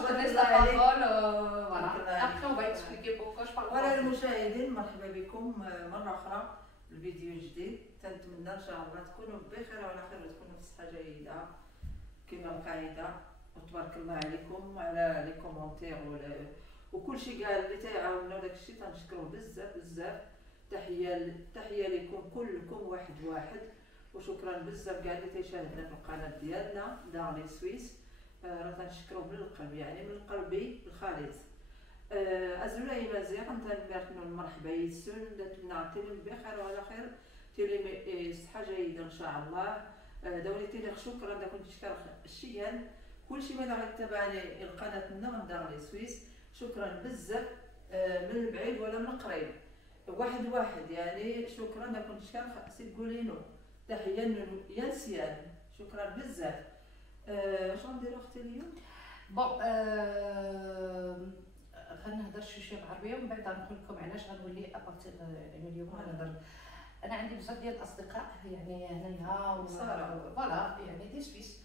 je te laisse la parole. Voilà. Après, on va expliquer pourquoi je parle voilà français. المشاهدين مرحبا بكم مرة أخرى الفيديو جديد. تنتمنى إن شاء الله تكونوا بخير وعلى خير وتكونوا في صحة جيدة كما القاعدة، وتبارك الله عليكم وعلى لي كومونتير وكل شيء قال اللي تيعاوننا وداك الشيء تنشكروه بزاف بزاف. تحية لكم كلكم واحد واحد، وشكرا بزاف كاع اللي تيشاهدنا في القناة ديالنا دار لي سويس. راه تنشكروه من القلب، يعني من قلبي الخالص. أزولاي مزيان تنباركنو المرحبا يسون داتنا تيلي بخير وعلى خير تيلي صحة جيدة إن شاء الله. دولي تيلي شكرا دا كنت تشكر الشيان كلشي ما داغ تبعني القناة من دار لي سويس. شكرا بزاف من البعيد ولا من القريب، واحد يعني. شكرا دا كنت تشكر سي قولينو تحية يا سيان. شكرا بزاف. شنو نديرو اختي اليوم؟ بون غنهضر شويه بالعربيه ومن بعد غنقول لكم علاش غنولي ابارتيغ من اليوم غنهضر. انا عندي بزاف ديال الاصدقاء يعني هنايا فوالا يعني دي سويس،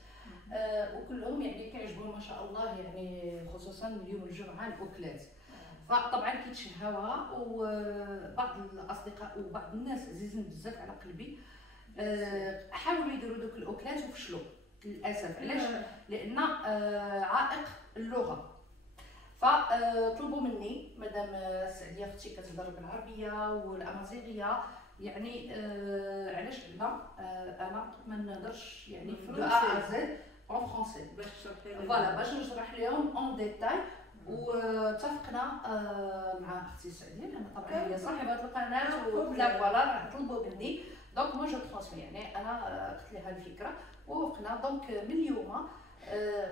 وكلهم يعني كيعجبهم ما شاء الله، يعني خصوصا اليوم الجمعه الاكلات. فطبعا كيتشهاوها، وبعض الاصدقاء وبعض الناس عزيزين بزاف على قلبي حاولوا يديروا دوك الاكلات وفشلوا للاسف. علاش؟ لان عائق اللغه. فطلبوا مني مادام السعديه اختي كتهضر بالعربيه والامازيغيه، يعني علاش انا ما نهضرش يعني في ا زد اون فرونسي باش تشرحي لي فوالا باش نشرح لهم اون ديتاي. واتفقنا مع اختي السعديه لان طبعا هي صاحبه القناه ولا فوالا طلبوا مني دونك مو جو ترانسمي، يعني انا قلت لها الفكره ووافقنا. دونك من اليوم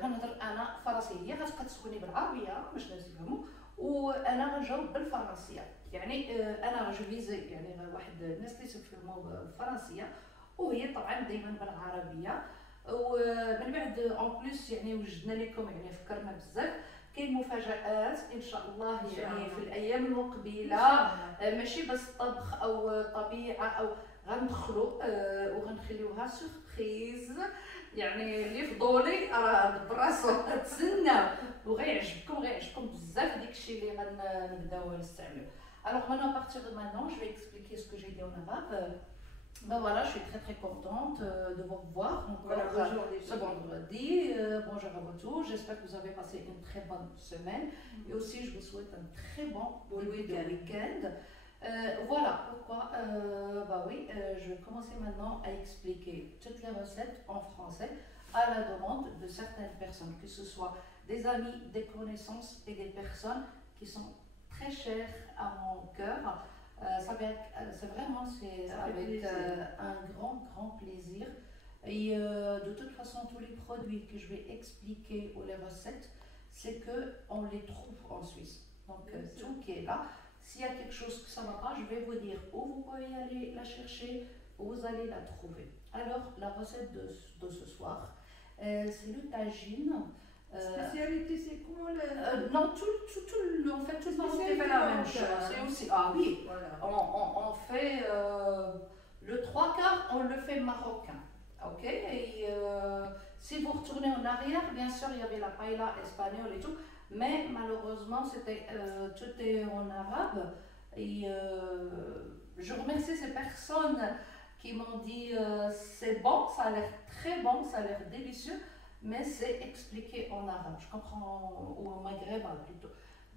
غنهضر انا فرنسيه، غتبقى تسولني بالعربيه باش الناس يفهموا، وانا غنجاوب بالفرنسيه. يعني انا جو فيزي يعني واحد الناس اللي تفهموا بالفرنسيه، وهي طبعا دائما بالعربيه. ومن بعد اون بليس يعني وجدنا لكم يعني فكرنا بزاف، كاين مفاجآت ان شاء الله يعني في الايام المقبله، ماشي بس طبخ او طبيعه او غندخلوا وغنخليوها سوربريز، يعني اللي فضولي راه براسو تسناو وغيعجبكم بزاف داكشي اللي غنبداو نستعملو. Alors maintenant, à partir de maintenant, je vais expliquer ce que j'ai dit en arabe. Ben voilà, je suis très contente de vous revoir encore ce vendredi. Bonjour à vous tous, j'espère que vous avez passé une très bonne semaine et aussi je vous souhaite un très bon début de week-end. Voilà pourquoi, bah oui, je vais commencer maintenant à expliquer toutes les recettes en français à la demande de certaines personnes, que ce soit des amis, des connaissances et des personnes qui sont très chères à mon cœur. C'est vraiment avec un grand plaisir. Et de toute façon, tous les produits que je vais expliquer ou les recettes, c'est qu'on les trouve en Suisse. Donc tout qui est là. S'il y a quelque chose que ça ne va pas, je vais vous dire où vous pouvez aller la chercher, où vous allez la trouver. Alors, la recette de ce soir, c'est le tagine. Spécialité, c'est comment le... Non, en fait, tout le monde fait la même chose. C'est aussi, ah oui, voilà. On fait le 3/4, on le fait marocain. Ok, et si vous retournez en arrière, bien sûr, il y avait la paella espagnole et tout, mais malheureusement, tout est en arabe. Et je remercie ces personnes qui m'ont dit c'est bon, ça a l'air très bon, ça a l'air délicieux, mais c'est expliqué en arabe. Je comprends, ou en maghrébin plutôt.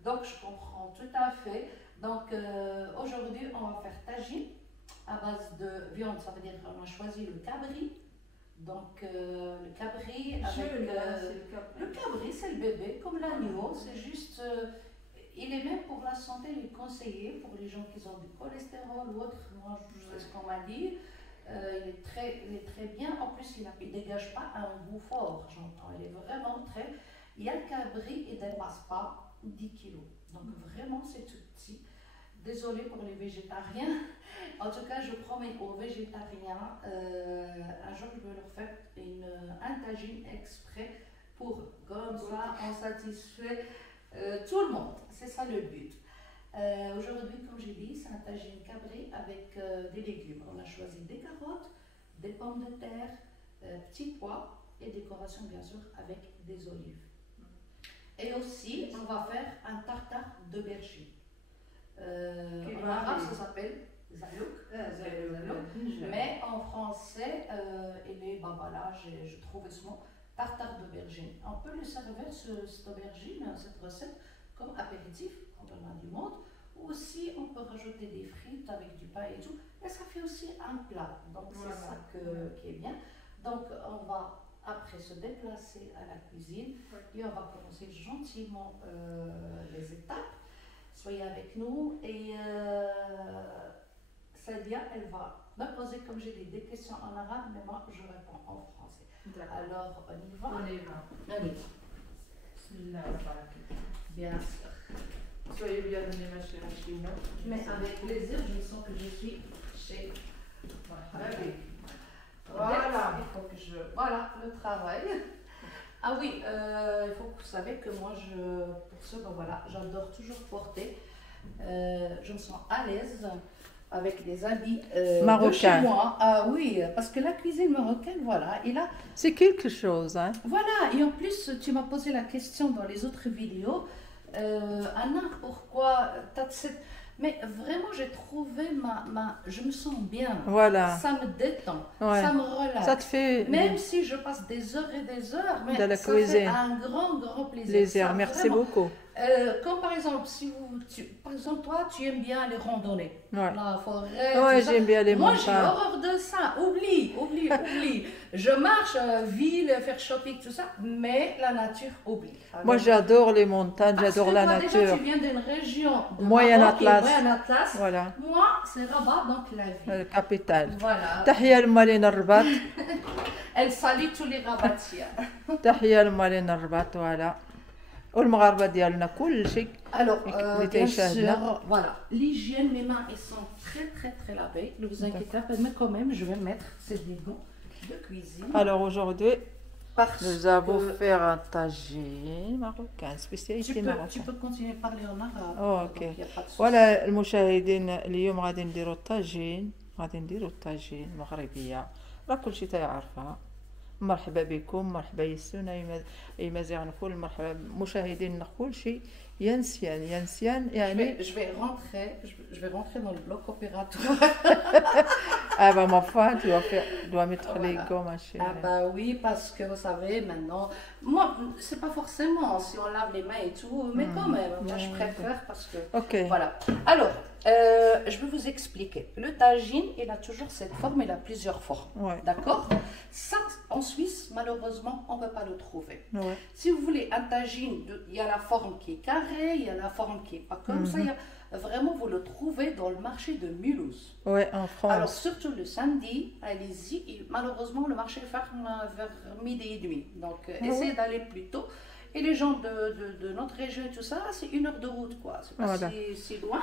Donc je comprends tout à fait. Donc aujourd'hui, on va faire tagine à base de viande, ça veut dire qu'on a choisi le cabri. Donc le cabri avec le cabri, c'est le bébé, comme l'agneau, c'est juste il est même pour la santé, il est conseillé pour les gens qui ont du cholestérol ou autre. Moi, je sais ce qu'on m'a dit. Il est très bien. En plus, il ne dégage pas un goût fort, j'entends. Il est vraiment très. Il y a le cabri, il ne dépasse pas 10 kilos. Donc vraiment, c'est tout petit. Désolée pour les végétariens. En tout cas, je promets aux végétariens, un jour je vais leur faire un tagine exprès pour comme ça on satisfait tout le monde. C'est ça le but. Aujourd'hui, comme j'ai dit, c'est un tagine cabri avec des légumes. On a choisi des carottes, des pommes de terre, petits pois et décoration bien sûr avec des olives. Et aussi, on va faire un tartare d'aubergine. En arabe, ça s'appelle zalouk. Mais en français, il est babala, je trouve ce mot, tartare d'aubergine. On peut le servir, cette aubergine, cette recette, comme apéritif quand on a du monde. Aussi, on peut rajouter des frites avec du pain et tout. Et ça fait aussi un plat. Donc, c'est ça qui est bien. Donc, on va après se déplacer à la cuisine et on va commencer gentiment les étapes. Soyez avec nous et Sadia, elle va me poser, comme j'ai dit, des questions en arabe, mais moi je réponds en français. Alors, on y va? On y va. Bismillah. Bien sûr. Soyez bienvenus, ma chère Chino. Mais avec plaisir, je sens que je suis chez. Voilà, il faut que je. Voilà, le travail. Ah oui, il faut que vous savez que moi, pour ce, ben voilà, j'adore toujours porter. Je me sens à l'aise avec des habits marocains. De chez moi. Ah oui, parce que la cuisine marocaine, voilà, et là. C'est quelque chose, hein. Voilà, et en plus, tu m'as posé la question dans les autres vidéos. Anna, pourquoi t'as cette... Mais vraiment, j'ai trouvé je me sens bien. Voilà. Ça me détend, ça me relaxe. Ça te fait... Même si je passe des heures et des heures, mais de la ça cuisine. fait un grand plaisir. Merci beaucoup. Comme par exemple, par exemple, toi, tu aimes bien les randonnées. Ouais. La forêt. Ouais, j'aime bien les montagnes. Moi, j'ai horreur de ça. Oublie. Je marche, ville, faire shopping, tout ça, mais la nature, oublie. Alors, moi, j'adore les montagnes, j'adore la nature. Déjà, tu viens d'une région de Moyen Atlas. Voilà. Moi, c'est Rabat, donc la ville. La capitale. Voilà. تحية لمالين الرباط. Elle salue tous les Rabatiens. تحية لمالين الرباط voilà. والمغاربة ديالنا كل شيء. Alors, bien sûr, voilà, l'hygiène, mes mains, elles sont très lavées. Ne vous inquiétez pas, mais quand même, je vais mettre ces dégâts de cuisine. Alors aujourd'hui, nous avons fait un tagine marocain, spécialité marocaine. Tu peux continuer à parler en arabe. Oh, ok. Voilà المشاهدين اليوم غادي نديروا الطاجين مغربية. راه كلشي تيعرفها. مرحبا بكم، مرحبا يسونا اي مزيان كل مرحبا مشاهدينا كل شيء ينسيان يعني je vais rentrer dans le bloc opératoire. Ah bah ma foi, tu dois mettre les gants, ma chérie. Ah bah oui, parce que vous savez maintenant, moi c'est pas forcément si on lave les mains et tout, mais quand même, moi je préfère parce que voilà. Alors, je vais vous expliquer. Le tagine, il a toujours cette forme, il a plusieurs formes. Ouais. D'accord? Ça, en Suisse, malheureusement, on ne peut pas le trouver. Ouais. Si vous voulez un tagine, il y a la forme qui est carrée, il y a la forme qui est pas comme ça. Vraiment, vous le trouvez dans le marché de Mulhouse. Oui, en France. Alors, surtout le samedi, allez-y. Malheureusement, le marché ferme vers midi et demi. Donc, essayez d'aller plus tôt. Et les gens de notre région et tout ça, c'est 1 heure de route, quoi. C'est pas si loin.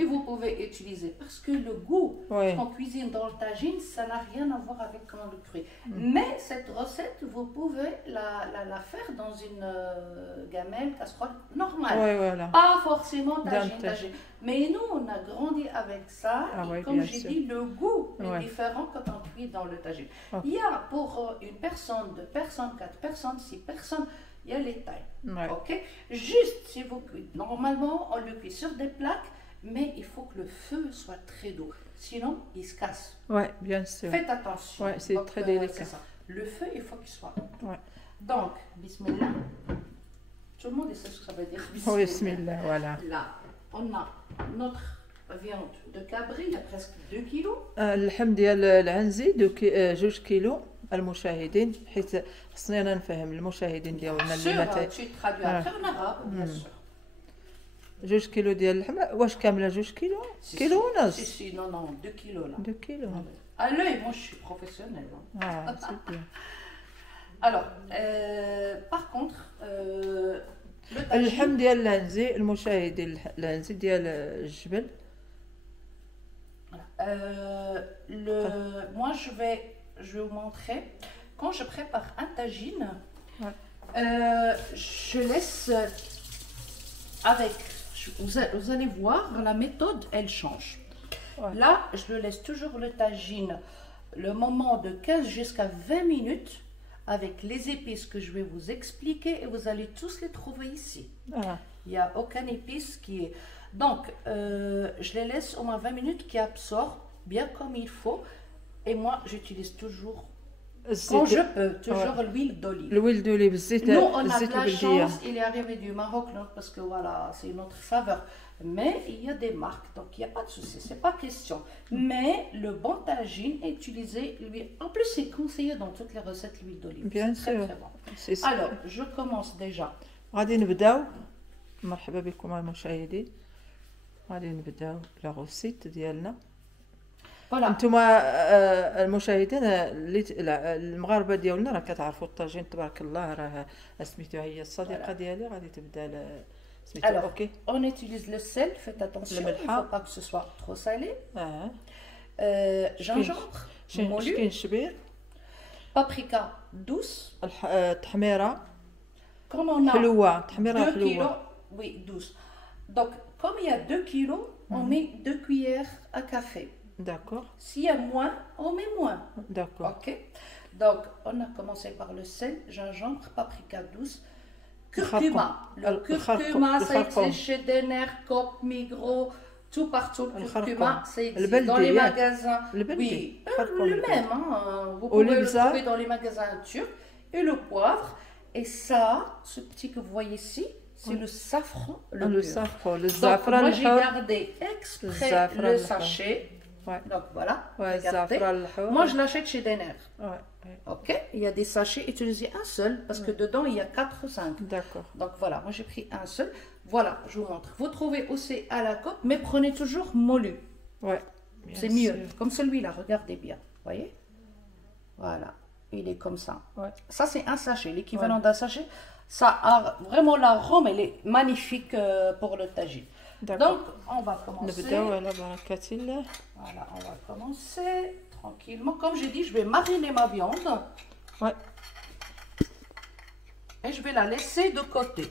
Et vous pouvez utiliser. Parce que le goût qu'on cuisine dans le tagine, ça n'a rien à voir avec quand on le cuit. Mais cette recette, vous pouvez la faire dans une gamelle, casserole normale. Voilà. Pas forcément tagine. Mais nous, on a grandi avec ça. Et comme j'ai dit, le goût est différent quand on cuit dans le tagine. Il y a pour une personne, 2 personnes, 4 personnes, 6 personnes, il y a les tailles. Ok? Juste si vous cuitez. Normalement, on le cuit sur des plaques, mais il faut que le feu soit très doux. Sinon, il se casse. Oui, bien sûr. Faites attention. Ouais, c'est très délicat. Ça. Le feu, il faut qu'il soit doux. Donc, bismillah. Tout le monde sait ce que ça veut dire. Bismillah. Bismillah, voilà. Là, on a notre viande de cabri, il y a presque 2 kilos. اللحم ديال العنزي 2 كيلو. المشاهدين حيت خصنا نفهم المشاهدين ديالنا اللي tu traduis après en arabe bien sûr 2 كيلو ديال اللحم واش كامله 2 كيلو كيلو ونص si non 2 kilos là 2 كيلو à l'œil moi je suis professionnelle c'est bien alors par contre اللحم ديال العنزي المشاهدين العنزي ديال الجبل moi je vais vous montrer, quand je prépare un tagine, je laisse avec, vous allez voir, la méthode, elle change. Là, je le laisse toujours le tagine, le moment de 15 jusqu'à 20 minutes, avec les épices que je vais vous expliquer et vous allez tous les trouver ici. Ah. Il n'y a aucune épice qui est... Donc, je les laisse au moins 20 minutes qui absorbent bien comme il faut. Et moi, j'utilise toujours, quand je peux, toujours l'huile d'olive. L'huile d'olive, Nous, on a de la chance, il est arrivé du Maroc, non, parce que voilà, c'est une autre saveur. Mais il y a des marques, donc il n'y a pas de souci, c'est pas question. Mais le bon tagine est utilisé, lui, en plus c'est conseillé dans toutes les recettes l'huile d'olive. Bien C'est sûr. très bon. C'est Alors, je commence déjà. غادي نبداو. مرحبا بكم المشاهدين. غادي نبداو لا روسيت ديالنا. Voilà. انتما المشاهدين المغاربه ديالنا راه كتعرفوا الطاجين تبارك الله راه سميتو هي الصديقه ديالي غادي تبدا سميتو Alors, اوكي. on utilise le sel, faites attention, il ne faut pas que ce soit trop salé. Gingembre, moulu, شكين الشبير paprika douce. التحميره Comme on a حلوه تحميره 2 kilos, حلوه. oui, douce. Donc, comme il y a 2 kilos, on met 2 cuillères à café. D'accord, S'il y a moins, on met moins. d'accord. Ok. Donc, on a commencé par le sel, gingembre, paprika douce, curcuma. Le curcuma, ça existe chez Denner, Coop, Migros, tout partout. Le curcuma, ça existe dans les magasins. Oui, le même. Hein. Vous pouvez le trouver dans les magasins turcs. Et le poivre. Et ça, ce petit que vous voyez ici, c'est le safran. Le safran, le Donc, zafran. moi, j'ai gardé exprès le sachet. Ouais. Donc voilà, Ouais, regardez. Moi je l'achète chez Denner. Ouais, ouais. Ok, il y a des sachets, utilisez un seul parce que dedans il y a 4 ou 5. D'accord. Donc voilà, moi j'ai pris un seul. Voilà, je vous montre. Vous trouvez aussi à la coque, mais prenez toujours moulu. Ouais. C'est mieux. Comme celui-là, regardez bien. Voyez? Voilà, il est comme ça. Ouais. Ça c'est un sachet, l'équivalent d'un sachet. Ça a vraiment l'arôme, elle est magnifique pour le tagine. Donc, on va commencer. Voilà, on va commencer tranquillement. Comme j'ai dit, je vais mariner ma viande. Ouais. Et je vais la laisser de côté.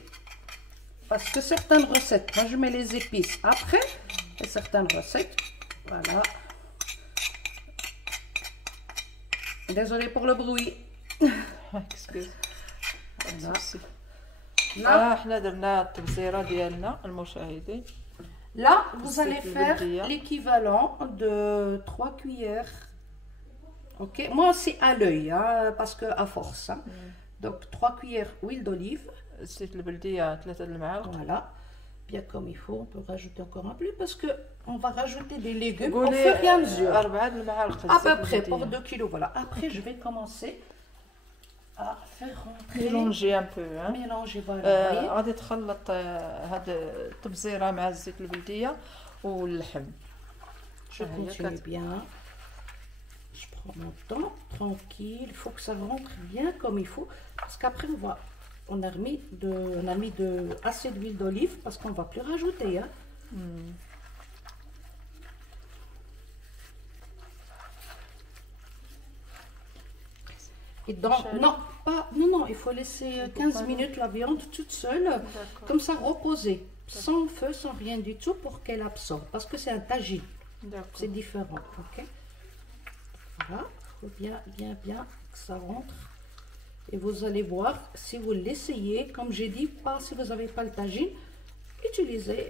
Parce que certaines recettes, moi je mets les épices après. Et certaines recettes, voilà. Désolée pour le bruit. Excuse. Voilà. Là, حنا درنا التبزيره ديالنا المشاهدين. Là, vous allez faire l'équivalent de 3 cuillères. Ok, moi c'est à l'œil, hein, parce que à force. Hein. Donc 3 cuillères huile d'olive. Voilà, bien comme il faut. On peut rajouter encore un peu parce que on va rajouter des légumes au fur et à mesure. À peu près pour 2 kilos. Voilà. Après, je vais commencer à faire rentrer. Mélanger un peu. Hein. Mélanger, voilà. غادي تخلط هاد التبزيره مع الزيت البلديه واللحم. Je continue bien. Je prends mon temps, tranquille. Il faut que ça rentre bien comme il faut. Parce qu'après, on a mis assez d'huile d'olive parce qu'on ne va plus rajouter. Hein. Et donc, non, il faut laisser 15 minutes la viande toute seule, comme ça reposer, sans feu, sans rien du tout pour qu'elle absorbe. Parce que c'est un tagine. C'est différent, ok? Voilà, il faut bien que ça rentre. Et vous allez voir, si vous l'essayez, comme j'ai dit, pas si vous n'avez pas le tagine, utilisez,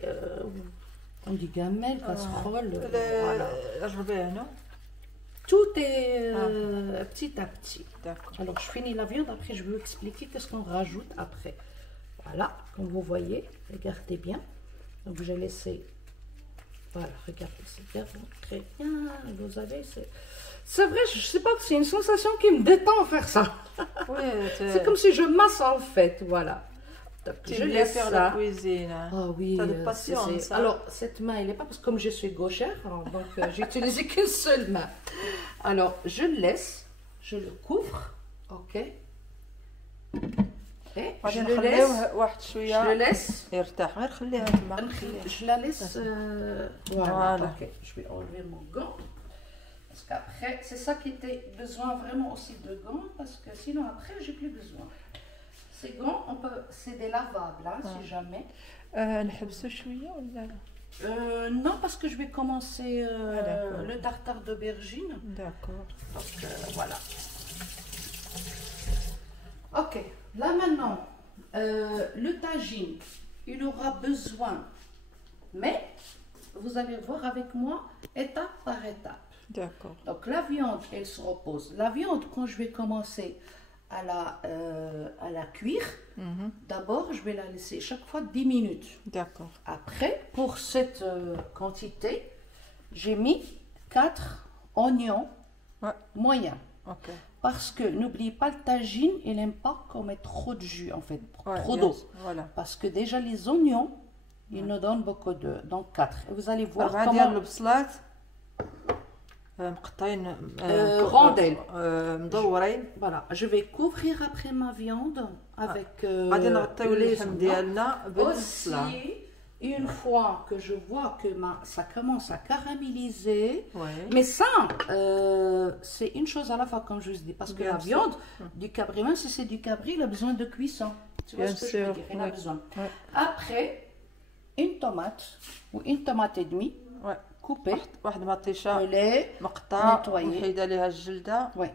on dit gamelle, casserole, voilà. Tout est petit à petit. Alors, je finis la viande, après je vais vous expliquer qu'est-ce qu'on rajoute après. Voilà, comme vous voyez, regardez bien. Donc, j'ai laissé... Voilà, regardez, c'est bien rentré. Vous avez... C'est vrai, je sais pas, c'est une sensation qui me détend faire ça. C'est comme si je masse en fait, voilà. Donc, je laisse faire la cuisine. Ah oui, t'as de patience. Alors, cette main, elle n'est pas parce que comme je suis gauchère, donc j'ai utilisé qu'une seule main. Alors, je le laisse, je le couvre, ok. Et je le laisse. Je la laisse. Voilà. Ok, je vais enlever mon gant. Parce qu'après, c'est ça qui était besoin vraiment aussi de gants, parce que sinon après, j'ai plus besoin. Ces gants, c'est des lavables, hein, si jamais. Non, parce que je vais commencer le tartare d'aubergine. D'accord. Donc voilà. Ok, là maintenant, le tagine, il aura besoin, mais vous allez voir avec moi étape par étape. D'accord. Donc la viande, elle se repose. La viande, quand je vais commencer à la cuire, d'abord je vais la laisser chaque fois 10 minutes. D'accord. Après, pour cette quantité, j'ai mis 4 oignons moyens. Ok. Parce que n'oubliez pas, le tagine, il n'aime pas qu'on mette trop de jus en fait, trop bien d'eau. sûr, voilà. Parce que déjà les oignons, ils nous donnent beaucoup d'eau. Donc 4. Et vous allez voir ديال comment... البصلات مقطعين rondelles. مدورين. Voilà, je vais couvrir après ma viande avec غادي نغطيو اللحم ديالنا aussi, بالبصله. une fois que je vois que ça commence à caraméliser, Ouais. mais ça, c'est une chose à la fois, comme je vous dis, parce que Bien la sûr. viande, du cabri, même si c'est du cabri, il a besoin de cuisson. Tu vois Bien ce que je veux sûr, dire, il a ouais. besoin. Ouais. Après, une tomate ou une tomate et demie Ouais. coupée, واحد مطيشه pelée, مقطع nettoyé. وحيده ليها الجلده ouais,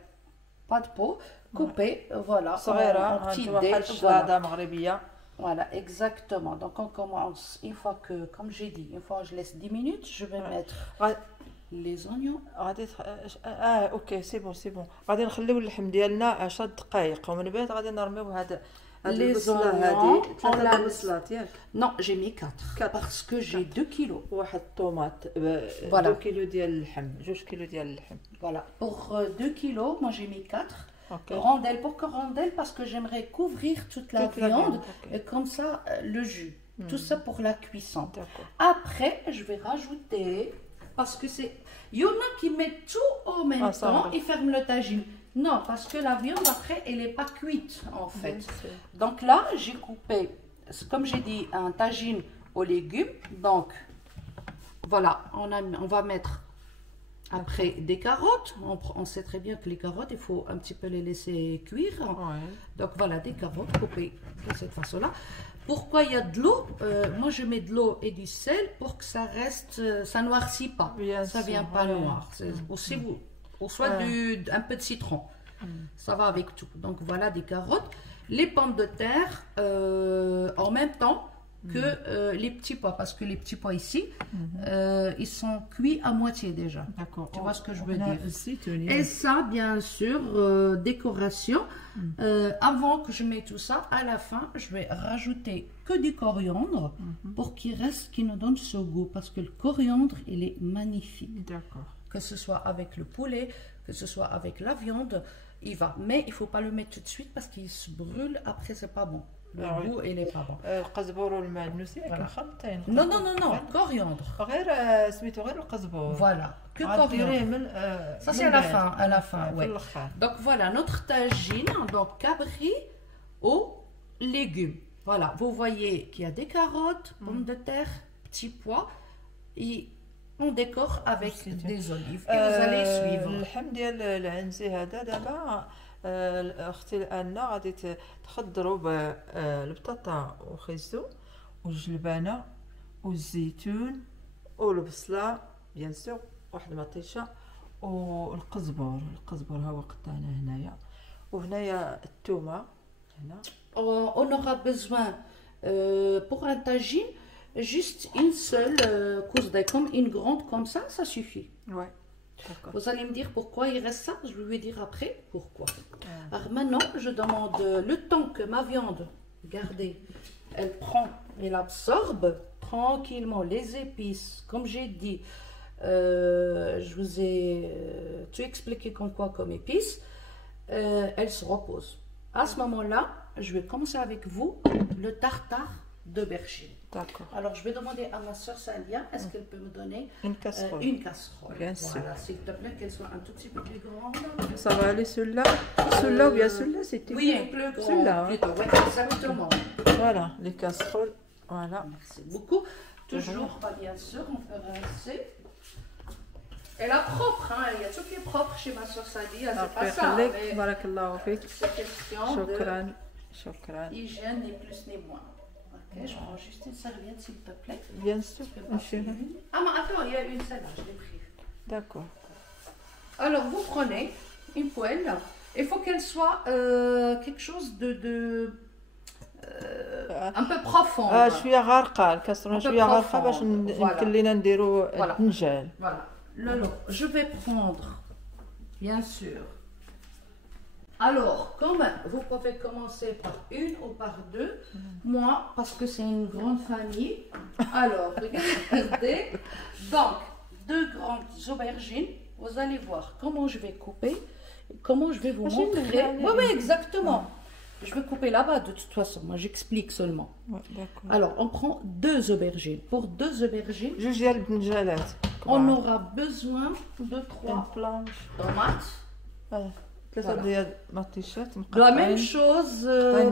pas de peau, coupée, voilà, صغيره. en petits هانتوما dés, بحال voilà. الشلاضه مغربيه. Voilà, exactement. Donc on commence, une fois que, comme j'ai dit, une fois je laisse 10 minutes, je vais mettre les oignons. غادي اوكي سي بون سي بون. غادي نخليو اللحم ديالنا 10 دقائق ومن بعد غادي نرميو هاد البصله هادي. 3 البصلات ياك. Non, j'ai mis 4 parce que j'ai 2 kilos. واحد الطوماط. Voilà. 2 كيلو ديال اللحم. 2 كيلو ديال اللحم. Voilà, pour 2 kilos, moi j'ai mis 4 Ok. rondelles. Pourquoi rondelles? Parce que j'aimerais couvrir toute la Toute la viande viande, ok. et comme ça le jus. Tout ça pour la cuisson. D'accord. Après, je vais rajouter, parce que c'est... Il y en a qui mettent tout en même Ensemble. temps et ferment le tagine. Non, parce que la viande, après, elle n'est pas cuite, en fait. Donc là, j'ai coupé, comme j'ai dit, un tagine aux légumes. Donc, voilà, on va mettre après des carottes. On sait très bien que les carottes, il faut un petit peu les laisser cuire. Ouais. Donc voilà, des carottes coupées de cette façon-là. Pourquoi il y a de l'eau? Moi, je mets de l'eau et du sel pour que ça reste, ça noircit pas. Bien Ça sûr, vient pas ouais. noir. Aussi, ou soit un peu de citron. Ça va avec tout. Donc voilà des carottes. Les pommes de terre en même temps que les petits pois. Parce que les petits pois ici, ils sont cuits à moitié déjà. D'accord. Tu vois ce que je veux dire? dire. Et ça, bien sûr, décoration. Avant que je mette tout ça, à la fin, je vais rajouter que du coriandre pour qu'il reste, qu'il nous donne ce goût. Parce que le coriandre, il est magnifique. D'accord. Que ce soit avec le poulet, que ce soit avec la viande, il va. Mais il ne faut pas le mettre tout de suite parce qu'il se brûle. Après, c'est pas bon. Le goût, il n'est pas bon. القزبور والمعدنوس ياك مخلطين. Non, non, non, non, coriandre. غير سميتو غير القزبور. Voilà, que غديريه coriandre. من Ça, c'est à la fin, في ouais. الاخر. Donc voilà, notre tagine, donc cabri aux légumes. Voilà, vous voyez qu'il y a des carottes, pommes de terre, petits pois, et on décore avec des olives. Et vous allez suivre. اللحم ديال العنزي هذا دابا اختي انا غادي تخضروا بالبطاطا وخيزو والجلبانه والزيتون والبصله بيان سور واحد المطيشه والقزبور. القزبور ها هو قطعناه هنايا وهنايا الثومه هنا. On aura besoin pour un tagine juste une seule couche d'ail, comme une grande comme ça suffit. Ouais. D'accord. Vous allez me dire pourquoi il reste ça, je vais vous dire après pourquoi. Alors maintenant, je demande le temps que ma viande, regardez, elle prend, elle absorbe tranquillement les épices, comme j'ai dit. Je vous ai tout expliqué comme quoi comme épices. Elle se repose. À ce moment-là, je vais commencer avec vous le tartare d'aubergine. D'accord. Alors, je vais demander à ma soeur Salia, est-ce qu'elle peut me donner Une casserole. une casserole? Bien sûr. Voilà, s'il te plaît, qu'elle soit un tout petit peu plus grande. Ça va aller celui-là. Celui-là ou bien celui-là, c'était. Oui, un plus grand. Celui-là. Hein. Plutôt, ouais, exactement. Voilà, les casseroles. Voilà. Merci beaucoup. Toujours, pas bien sûr, on peut rincer. Elle est propre, hein, il y a tout qui est propre chez ma soeur Salia, c'est pas ça. Mais بارك الله فيك. c'est question شكرا. شكرا. d'hygiène, ni plus ni moins. Ok, je prends juste une serviette, s'il te plaît. Bien sûr. Je vais passer une. Ah, mais attends, il y a une celle-là, je l'ai prise. D'accord. Alors, vous prenez une poêle il faut qu'elle soit quelque chose de un peu profond. شويه غارقه الكاسرونه، شويه غارقه باش يمكن لينا نديرو الدنجال. Voilà. Je vais prendre, bien sûr. Alors, comme vous pouvez commencer par une ou par deux, moi, parce que c'est une grande famille, alors, regardez. Donc, 2 grandes aubergines, vous allez voir comment je vais couper, comment je vais vous montrer. Oui, exactement. Je vais couper là-bas de toute façon, moi j'explique seulement. Ouais, d'accord. Alors, on prend 2 aubergines. Pour 2 aubergines, جوج ديال الدنجالات. on aura besoin de 3 tomates. ثلاثه ديال مطيشات La مقطعين. même chose,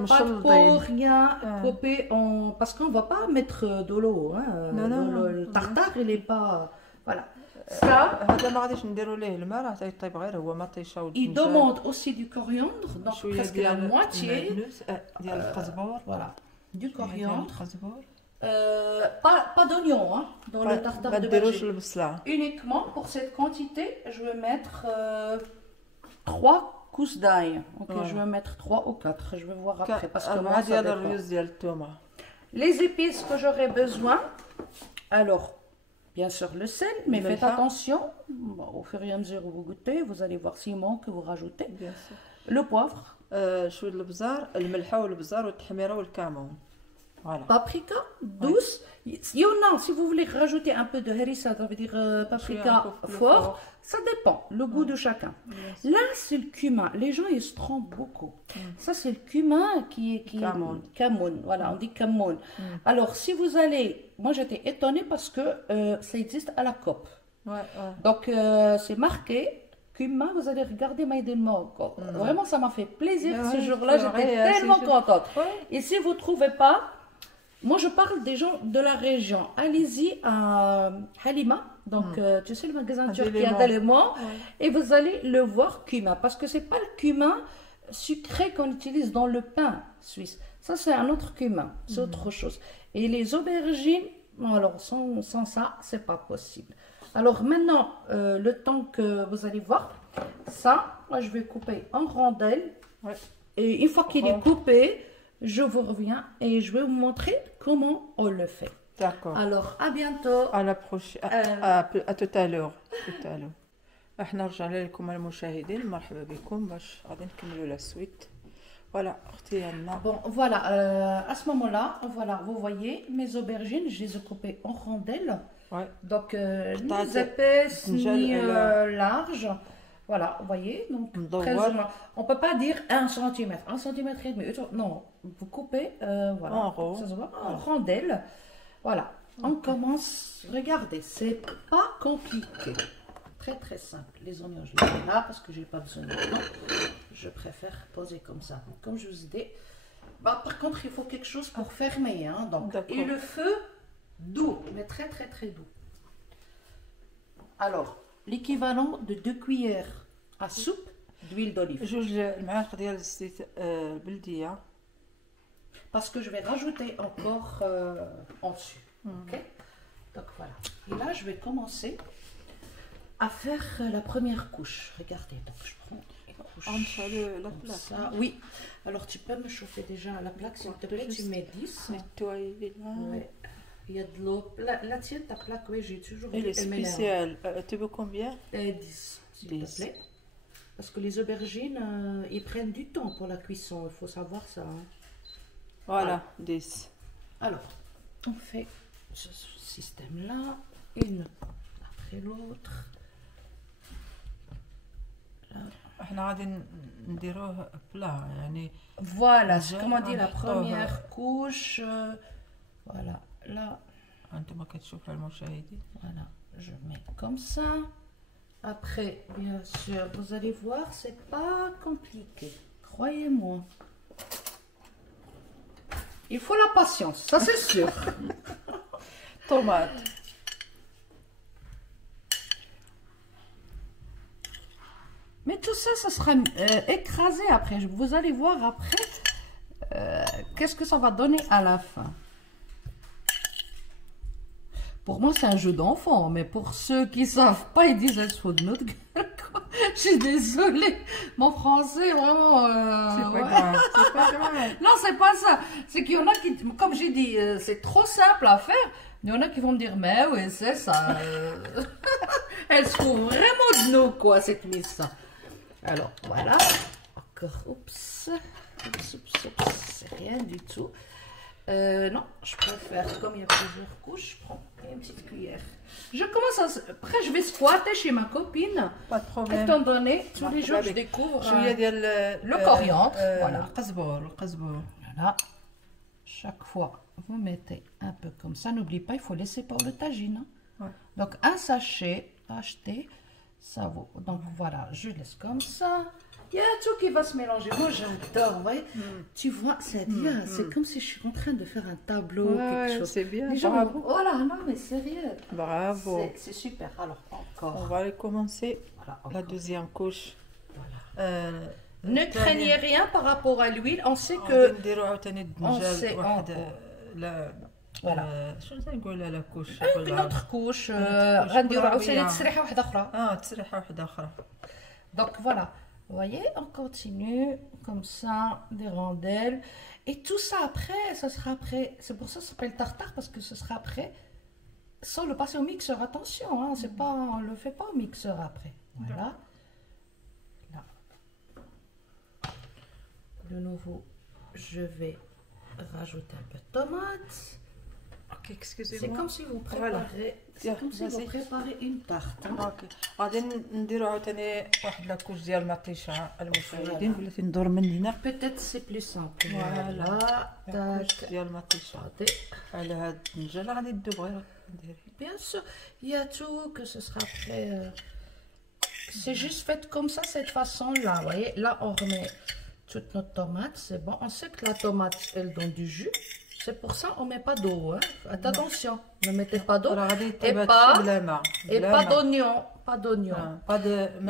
pas de peau, rien, coupé en... Parce qu'on ne va pas mettre de l'eau. Hein. Non. Le tartare, il n'est pas... Voilà. Ça, هذا ما غاديش نديروا ليه الماء، راه تيطيب غير هو مطيشه il والدنجال. demande aussi du coriandre, donc شويه presque la ديال moitié. المعدنوس، ديال القزبور. Voilà, du شوية ديال coriandre. القزبور. Pas d'oignon hein, dans le tartare ما de ديروش Belgique. البصله. Uniquement pour cette quantité, je vais mettre 3 gousses d'ail. Ok, Voilà. je vais mettre 3 ou 4, je vais voir après. Parce que 4 moi, ça ديال dépend. الريوز ديال الثومه. Les épices que j'aurai besoin, alors, bien sûr le sel, mais Le faites lait. attention, bon, au fur et à mesure où vous goûtez, vous allez voir s'il manque, vous rajoutez. Bien sûr. Le poivre, شويه البزار، الملحه والبزار والتحميره والكمون. Voilà. paprika douce. Il y en a, si vous voulez rajouter un peu de harissa, ça veut dire paprika fort, ça dépend, le goût de chacun. Là, c'est le cumin. Les gens, ils se trompent beaucoup. Ça, c'est le cumin qui est... Camoun. Voilà, on dit camoun. Alors, si vous allez... Moi, j'étais étonnée parce que ça existe à la COP. Donc, c'est marqué cumin. Vous allez regarder Maïdelma encore. Vraiment, ça m'a fait plaisir ce jour-là. J'étais tellement contente. Et si vous ne trouvez pas... Moi, je parle des gens de la région. Allez-y à Halima, donc tu sais le magasin turc qui a d'éléments, et vous allez le voir cumin, parce que c'est pas le cumin sucré qu'on utilise dans le pain suisse. Ça, c'est un autre cumin, c'est autre chose. Et les aubergines, alors sans ça, c'est pas possible. Alors maintenant, le temps que vous allez voir, ça, moi, je vais couper en rondelles. Et une fois qu'il est coupé, je vous reviens et je vais vous montrer comment on le fait. D'accord. Alors, à bientôt. À la prochaine. À tout à l'heure. Tout à l'heure. احنا رجعنا لكم المشاهدين، مرحبا بكم باش غادي نكملوا لا سويت. Voilà, اختي Anna. Bon, voilà, à ce moment-là, voilà, vous voyez, mes aubergines, je les ai coupées en rondelles. Ouais. Donc, ni épaisses, ni larges. Voilà, vous voyez, donc on ne peut pas dire 1 cm, 1 cm et demi. Non, vous coupez voilà, ça se voit, en rondelles. Voilà, on commence. Regardez, c'est pas compliqué. Très très simple. Les oignons, je les mets là parce que j'ai pas besoin de temps. Je préfère poser comme ça. Comme je vous ai dit, bah, par contre, il faut quelque chose pour fermer. Hein, donc. Et le feu doux, mais très très très doux. Alors, l'équivalent de 2 cuillères à soupe d'huile d'olive. جوج المعالق ديال الزيت البلديه. Parce que je vais rajouter encore en dessus. Ok. Donc voilà. Et là, je vais commencer à faire la première couche. Regardez, donc je prends une couche. la plaque. Ça. Oui. Alors tu peux me chauffer déjà la plaque, s'il te plaît. Tu mets 10. Nettoyer là. Ouais. Il y a de l'eau. La tienne, ta plaque, oui, j'ai toujours. Elle est spéciale. Tu veux combien? 10, s'il te plaît. Parce que les aubergines, ils prennent du temps pour la cuisson. Il faut savoir ça. Hein. Voilà, 10. Alors, on fait ce système-là, une après l'autre. احنا غادي نديروه بلا يعني. Voilà, comment dire, la première couche. Voilà, là. انتم كتشوفوا المشاهدين. Voilà, je mets comme ça. Après, bien sûr, vous allez voir, c'est pas compliqué. Croyez-moi. Il faut la patience, ça c'est sûr. Tomate. Mais tout ça, ça sera écrasé après. Vous allez voir après qu'est-ce que ça va donner à la fin. Pour moi, c'est un jeu d'enfant, mais pour ceux qui savent pas, ils disent elles sont de notre gueule, quoi. Je suis désolée. Mon français, vraiment. C'est pas Ouais. grave, c'est pas grave. Non, c'est pas ça. C'est qu'il y en a qui, comme j'ai dit, c'est trop simple à faire. Il y en a qui vont me dire, mais oui, c'est ça. Elle se fout vraiment de nous, quoi, cette Miss. Alors, voilà. Encore, oups. Oups, oups, oups. C'est rien du tout. Non, je préfère, comme il y a plusieurs couches, je prends une petite cuillère. Je commence à... Après, je vais squatter chez ma copine. Pas de problème. Étant donné, tous les jours, je découvre شويه ديال le coriandre. Voilà. القزبور. Voilà. Chaque fois, vous mettez un peu comme ça. N'oubliez pas, il faut laisser pour le tagine. Hein. Ouais. Donc, un sachet acheté, ça vaut. Donc, voilà, je laisse comme ça. Il y a tout qui va se mélanger. Moi, j'adore, vous voyez. Tu vois, c'est bien. C'est comme si je suis en train de faire un tableau, quelque Ouais, chose. c'est bien, Les gens, bravo. voilà, non, mais sérieux. Bravo. C'est super. Alors, On encore. va aller commencer Voilà, la encore. deuxième couche. Ne craignez rien par rapport à l'huile. On sait غادي que... نديرو عاوتاني On الدنجال sait واحد لا Voilà. شنو تنقول لا كوش Une autre couche. couche غنديرو بالعربية. عاوتاني تسريحة واحدة أخرى. تسريحه واحده اخرى. Donc voilà, vous voyez, on continue comme ça, des rondelles. Et tout ça après, ça sera après. C'est pour ça que ça s'appelle tartare, parce que ce sera après, sans le passer au mixeur. Attention, hein, c'est pas, on ne le fait pas au mixeur après. Voilà. Là. De nouveau, je vais rajouter un peu de tomate. اوكي C'est اكسكوزي comme si vous préparez, c'est comme si vous préparez une tarte. hein. اوكي غادي نديرو عاوتاني واحد لاكوش ديال المطيشه المشاهدين بلاتي ندور من هنا Peut-être c'est plus simple. Voilà. Voilà. لاكوش Tac. ديال المطيشه Regardez. على هاد الدنجال غادي ندوب غير ندير. Bien sûr, il y a tout que ce sera après. C'est juste fait comme ça, cette façon-là. Vous voyez, là, on remet toute notre tomate. C'est bon. On sait que la tomate, elle donne du jus. C'est pour ça qu'on ne met pas d'eau. Hein. Faites attention. Ne mettez pas d'eau. راه غادي Et يطيب هادشي pas, بلا ما et pas d'oignon. Pas d'oignon. با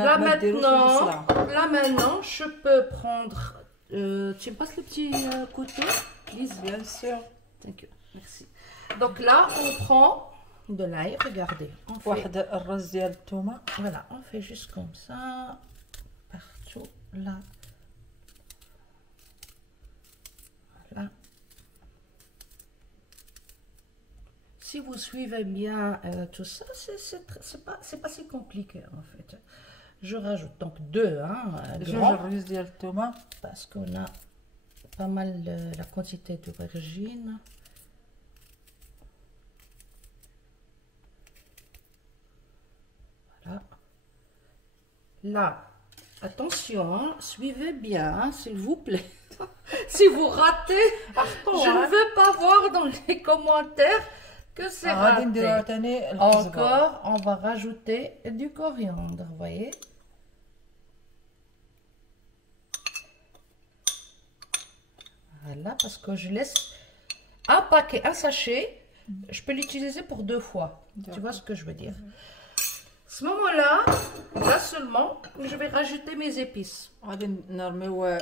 Là ما ديروش maintenant, البصله. là maintenant, je peux prendre. Tu me passes le petit couteau, please? بيان سور. Thank you. Merci. Donc là, on prend de l'ail. Regardez. On fait, واحد الرز ديال الثومه. voilà, on fait juste comme ça. Partout là. Voilà. Si vous suivez bien tout ça, c'est pas si compliqué en fait. Je rajoute donc deux, hein, جوج grands, الرز ديال الثومه. parce qu'on a pas mal la quantité d'aubergine. Voilà. Là, attention, hein, suivez bien, hein, s'il vous plaît. Si vous ratez, je ne veux pas voir dans les commentaires que c'est غادي نديرو raté. عاوتاني القزبر. Encore, on va rajouter du coriandre, vous voyez. Voilà, parce que je laisse un paquet, un sachet, je peux l'utiliser pour 2 fois. Tu vois ce que je veux dire? À ce moment-là, là seulement, je vais rajouter mes épices. غادي نرميو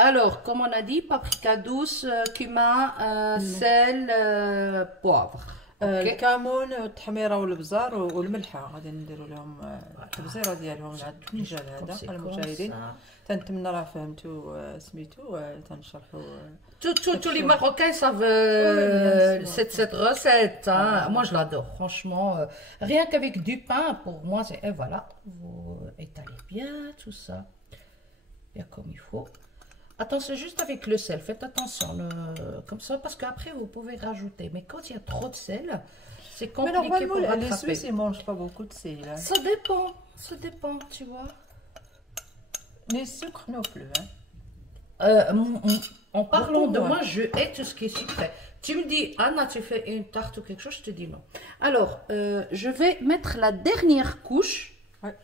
Alors, comme on a dit, paprika douce, cumin, sel, poivre. Ok. الكمون والتحميره والبزار والملحه غادي نديرو لهم التبزيره ديالهم مع الدنجال Comme c'est هذا comme المشاهدين. ça. تنتمنى راه فهمتوا سميتو تنشرحوا. Tous les Marocains savent Oui, bien sûr. cette recette. Hein. Moi, je l'adore. Franchement, rien qu'avec du pain, pour moi, c'est... Et voilà, vous étalez bien tout ça. Bien comme il faut. Attention, juste avec le sel. Faites attention. Comme ça, parce qu'après, vous pouvez rajouter. Mais quand il y a trop de sel, c'est Mais compliqué pour normalement, les rattraper. Suisses, ils mangent pas beaucoup de sel. Hein. Ça dépend, tu vois. Les sucres non plus. Hein. En parlant Beaucoup de moins. moi, je hais tout ce qui est sucré. Tu me dis, Anna, tu fais une tarte ou quelque chose, je te dis non. Alors, je vais mettre la dernière couche Ouais.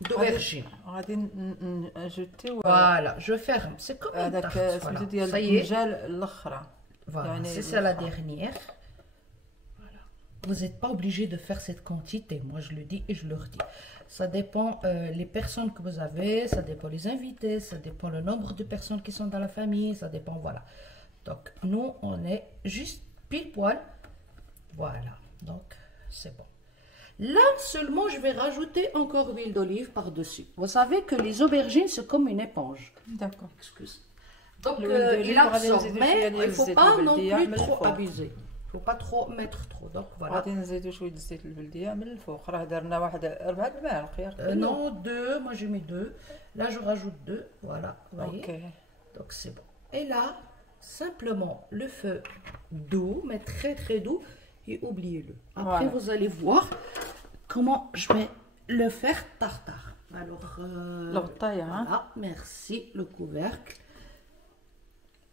d'aubergine. غادي نجوتيو Voilà, je ferme. C'est comme une هذاك tarte. سميتو Voilà. ديال Ça y est, الدنجال الاخرى. voilà. يعني C'est ça la الأخرى. dernière. Voilà. Vous n'êtes pas obligé de faire cette quantité. Moi, je le dis et je le redis. Ça dépend les personnes que vous avez, ça dépend les invités, ça dépend le nombre de personnes qui sont dans la famille, ça dépend, voilà. Donc, nous, on est juste pile poil. Voilà, donc c'est bon. Là seulement, je vais rajouter encore huile d'olive par-dessus. Vous savez que les aubergines, c'est comme une éponge. D'accord. Excuse. Donc, l'huile d'olive, il absorbe, غادي نزيدو mais شوية il ديال ne faut الزيت pas non البلدية plus من trop الفوق. abuser. Il ne faut pas trop mettre trop. Donc, voilà. غادي نزيدو شويه الزيت البلديه من الفوق، راه درنا واحد 4 المعالق ياك. Non, 2, moi j'ai mis 2. Là, je rajoute 2. Voilà, vous voyez. اوكي. Donc, c'est bon. Et là, simplement, le feu doux, mais très très doux, et oubliez-le. Après, Voilà. vous allez voir comment je vais le faire tartare. Alors, الغطايه ها. voilà, merci, le couvercle.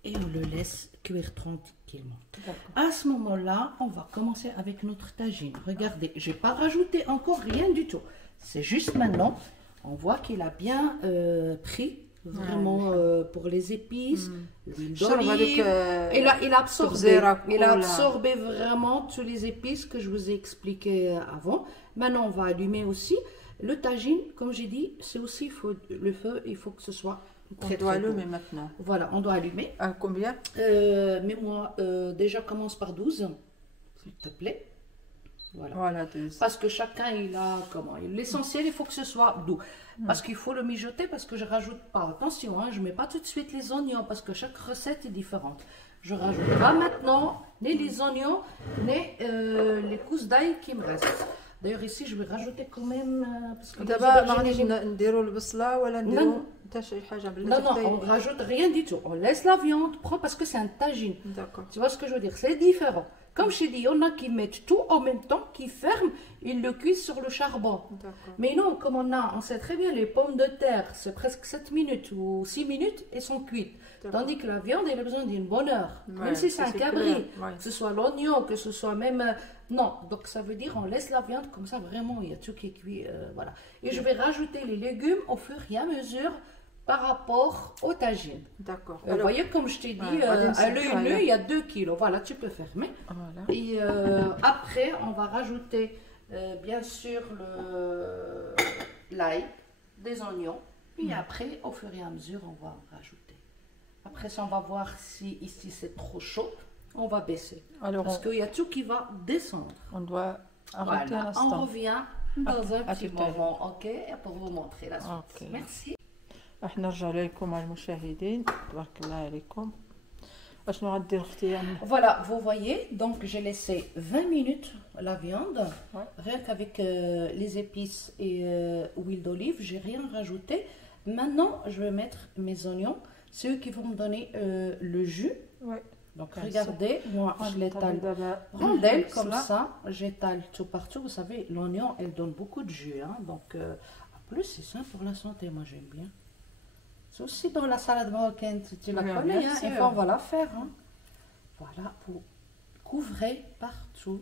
Et on le laisse cuire tranquillement. D'accord. À ce moment-là, on va commencer avec notre tagine. Regardez, je n'ai pas rajouté encore rien du tout. C'est juste maintenant, on voit qu'il a bien pris, vraiment pour les épices, l'huile d'olive. Il a absorbé vraiment toutes les épices que je vous ai expliqué avant. Maintenant, on va allumer aussi. Le tagine, comme j'ai dit, c'est aussi, le feu, il faut que ce soit On très, doit très doux. allumer maintenant. Voilà, on doit allumer. À combien? Mais moi, déjà commence par 12, s'il te plaît. Voilà. Voilà, 12. Parce que chacun, il a comment? L'essentiel, il faut que ce soit doux. Parce qu'il faut le mijoter, parce que je rajoute pas. Attention, hein, je mets pas tout de suite les oignons, parce que chaque recette est différente. Je rajoute pas maintenant ni les oignons, ni les pousses d'ail qui me restent. D'ailleurs, ici, je vais rajouter quand même. Parce que les دابا ما aubergines, غاديش نديروا البصله ولا نديروا حتى شي حاجه non, بلاتي non, on rajoute rien du tout. On laisse la viande propre parce que c'est un tagine. D'accord. Tu vois ce que je veux dire? C'est différent. Comme je t'ai dit, il y en a qui mettent tout en même temps, qui ferment, ils le cuisent sur le charbon. D'accord. Mais non, comme on sait très bien, les pommes de terre, c'est presque 7 minutes ou 6 minutes, elles sont cuites. Tandis que la viande, elle a besoin d'une bonne heure. Ouais, même si c'est ça, un c'est cabri, clair, ouais. que ce soit l'oignon, que ce soit même... non, donc ça veut dire on laisse la viande comme ça, vraiment, il y a tout qui est cuit. Voilà. Et je vais rajouter les légumes au fur et à mesure par rapport au tagine. D'accord. Vous voyez, comme je t'ai dit, à l'œil nu, il y a 2 kilos. Voilà, tu peux fermer. Voilà. Et après, on va rajouter bien sûr l'ail, des oignons. Et après, au fur et à mesure, on va en rajouter. Après ça, on va voir si ici c'est trop chaud. On va baisser. Alors, Parce qu'il y a tout qui va descendre. on doit arrêter un Voilà, on instant. revient dans un à petit tout à l'heure. moment, ok, pour vous montrer la suite. Ok. Merci. راح نرجع لكم على المشاهدين. تبارك الله عليكم. اشنو غدير اختي يعني؟ Voilà, vous voyez, donc j'ai laissé 20 minutes la viande, Ouais. rien qu'avec les épices et huile d'olive, j'ai rien rajouté. Maintenant, je vais mettre mes oignons, c'est eux qui vont me donner le jus. Ouais. Donc Comme regardez, moi je l'étale دابا rondelle comme cela. ça, j'étale tout partout. Vous savez, l'oignon, elle donne beaucoup de jus, hein, donc en plus c'est sain pour la santé, moi j'aime bien. C'est aussi dans la salade marocaine, tu la Oui, connais, bien hein, sûr. et puis on va la faire. Hein. Voilà, vous couvrez partout.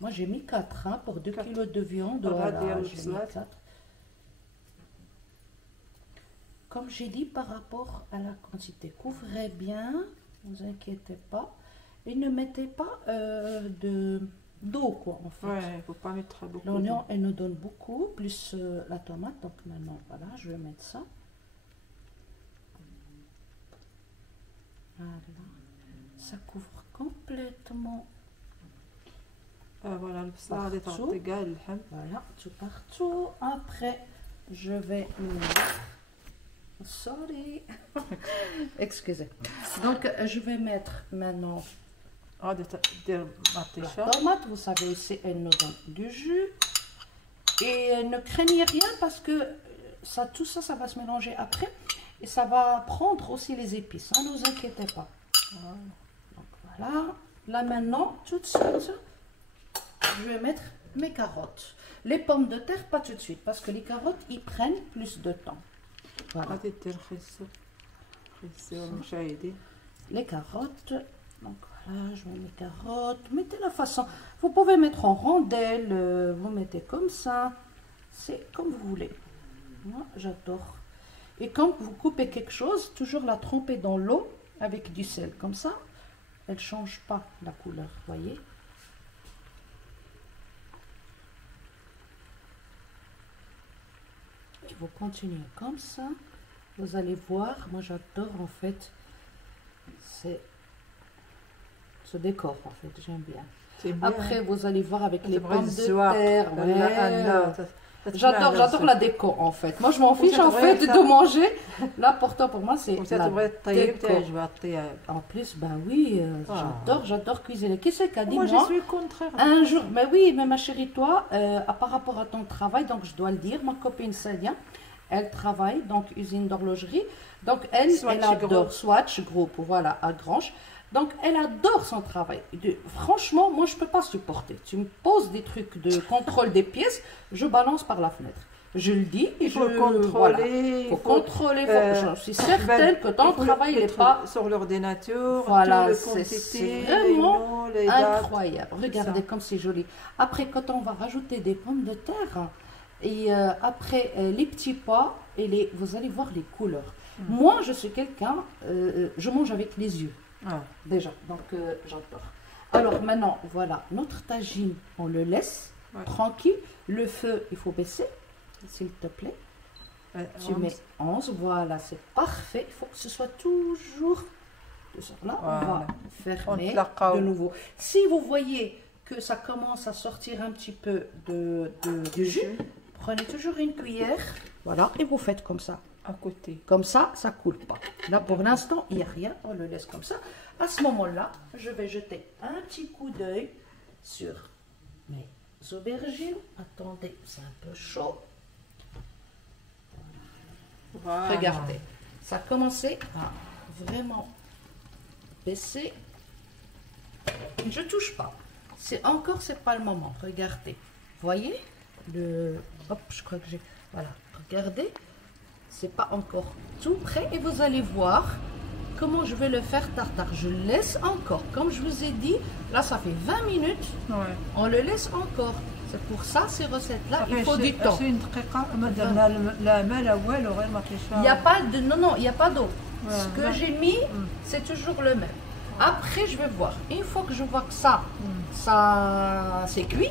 Moi j'ai mis 4 hein, pour 2 4. kilos de viande. Regarde, il y a Voilà, le j'ai mis salade. 4. Comme j'ai dit par rapport à la quantité, couvrez bien, ne vous inquiétez pas. Et ne mettez pas d'eau quoi en fait. Ouais, il faut pas mettre beaucoup. L'oignon, elle nous donne beaucoup, plus la tomate. Donc maintenant, voilà, je vais mettre ça. Voilà. Ça couvre complètement. فوالا البصله غادي Partout. تغطي كاع اللحم. Voilà, tout partout. Après, je vais mettre... Sorry. Excusez. Donc, je vais mettre maintenant غادي دير la مطيشه. tomate. Vous savez aussi, elle nous donne du jus. Et ne craignez rien parce que ça, tout ça, ça va se mélanger après. Et ça va prendre aussi les épices. Ne vous inquiétez pas. Donc voilà. Là maintenant, tout de suite, je vais mettre mes carottes. Les pommes de terre, pas tout de suite. Parce que les carottes, ils prennent plus de temps. Voilà. غادي دير خيسو المشاهدين. Les carottes. Donc voilà, je mets mes carottes. Mettez la façon. Vous pouvez mettre en rondelles. Vous mettez comme ça. C'est comme vous voulez. Moi, j'adore. Et quand vous coupez quelque chose, toujours la tremper dans l'eau avec du sel. Comme ça, elle ne change pas la couleur. Voyez. Et vous continuez comme ça. Vous allez voir. Moi, j'adore en fait. C'est ce décor en fait. J'aime bien. Après, vous allez voir avec les تبغي pommes de الزواق terre. ولا Ouais. J'adore la déco en fait. Moi je m'en fiche en fait de manger. L'important pour moi c'est la تبغي الطيب déco. تعجبها الطياب. En plus, bah oui, j'adore cuisiner. Qu'est-ce qu'a dit Moi je moi suis le contraire. un jour, mais oui, mais ma chérie, toi, par rapport à ton travail, donc je dois le dire, ma copine Sadia, elle travaille donc usine d'horlogerie, donc elle adore Swatch Group, voilà, à Grange. Donc, elle adore son travail. Franchement, moi, je ne peux pas supporter. Tu me poses des trucs de contrôle des pièces, je balance par la fenêtre. Je le dis, Il faut contrôler. Il faut contrôler. Je suis certaine que ton travail n'est pas sur l'ordinateur. Voilà, c'est vraiment incroyable. Regardez comme c'est joli. Après, quand on va rajouter des pommes de terre, et après les petits pois, et vous allez voir les couleurs. Moi, je suis quelqu'un, je mange avec les yeux. Déjà, donc j'adore. Alors maintenant, voilà, notre tagine, on le laisse tranquille. Le feu, il faut baisser, s'il te plaît. Tu mets 11, voilà, c'est parfait. Il faut que ce soit toujours de ça. Là, on va fermer de nouveau. Si vous voyez que ça commence à sortir un petit peu de jus, prenez toujours une cuillère, voilà, et vous faites comme ça. À côté. Comme ça, ça ne coule pas. Là, pour l'instant, il n'y a rien. On le laisse comme ça. À ce moment-là, je vais jeter un petit coup d'œil sur mes aubergines. Attendez, c'est un peu chaud. Voilà. Regardez, ça a commencé à vraiment baisser. Je ne touche pas. C'est pas le moment. Regardez. Voyez hop, je crois que j'ai... Voilà, regardez. C'est pas encore tout prêt et vous allez voir comment je vais le faire tartare. Je le laisse encore. Comme je vous ai dit, là ça fait 20 minutes. On le laisse encore. C'est pour ça ces recettes-là, il faut du temps. Il n'y a pas de... Non, il n'y a pas d'eau. Ce que j'ai mis, c'est toujours le même. Après, je vais voir. Une fois que je vois que ça c'est cuit,